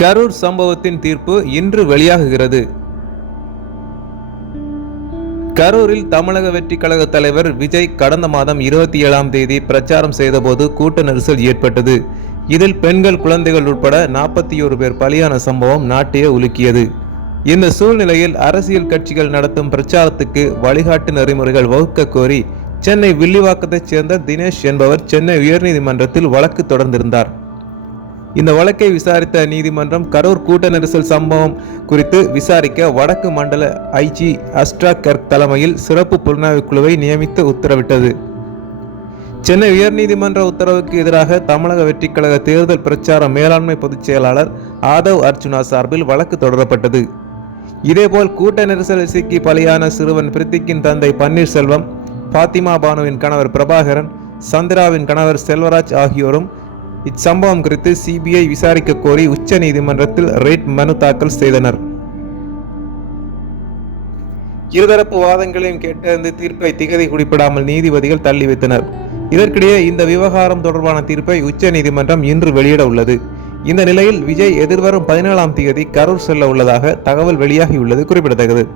கரூர் சம்பவத்தின் தீர்ப்பு இன்று வெளியாகுகிறது. கரூரில் தமிழக வெற்றி கழக தலைவர் விஜய் கடந்த மாதம் இருபத்தி ஏழாம் தேதி பிரச்சாரம் செய்தபோது கூட்ட நெரிசல் ஏற்பட்டது. இதில் பெண்கள் குழந்தைகள் உட்பட நாற்பத்தி ஒரு பேர் பலியான சம்பவம் நாட்டையே உலுக்கியது. இந்த சூழ்நிலையில் அரசியல் கட்சிகள் நடத்தும் பிரச்சாரத்துக்கு வழிகாட்டு நெறிமுறைகள் வகுக்க கோரி சென்னை வில்லிவாக்கத்தைச் சேர்ந்த தினேஷ் என்பவர் சென்னை உயர்நீதிமன்றத்தில் வழக்கு தொடர்ந்திருந்தார். இந்த வழக்கை விசாரித்த நீதிமன்றம் கரூர் கூட்ட நெரிசல் சம்பவம் குறித்து விசாரிக்க வடக்கு மண்டல ஐஜி அஸ்ட்ரா கர்க் தலைமையில் சிறப்பு புலனாய்வு குழுவை நியமித்து உத்தரவிட்டது. சென்னை உயர்நீதிமன்ற உத்தரவுக்கு எதிராக தமிழக வெற்றிக்கழக தேர்தல் பிரச்சார மேலாண்மை பொதுச் செயலாளர் ஆதவ் அர்ஜுனா சார்பில் வழக்கு தொடரப்பட்டது. இதேபோல் கூட்ட நெரிசலில் சிக்கி பலியான சிறுவன் பிரித்திக்கின் தந்தை பன்னீர்செல்வம் பாத்திமா பானுவின் கணவர் பிரபாகரன் சந்திராவின் கணவர் செல்வராஜ் ஆகியோரும் இச்சம்பவம் குறித்து சிபிஐ விசாரிக்க கோரி உச்ச நீதிமன்றத்தில் ரேட் மனு தாக்கல் செய்தனர். இருதரப்பு வாதங்களையும் கேட்டறிந்து தீர்ப்பை திகதி குறிப்பிடாமல் நீதிபதிகள் தள்ளி வைத்தனர். இதற்கிடையே இந்த விவகாரம் தொடர்பான தீர்ப்பை உச்ச நீதிமன்றம் இன்று வெளியிட உள்ளது. இந்த நிலையில் விஜய் எதிர்வரும் பதினேழாம் தேதி கரூர் செல்ல உள்ளதாக தகவல் வெளியாகியுள்ளது குறிப்பிடத்தக்கது.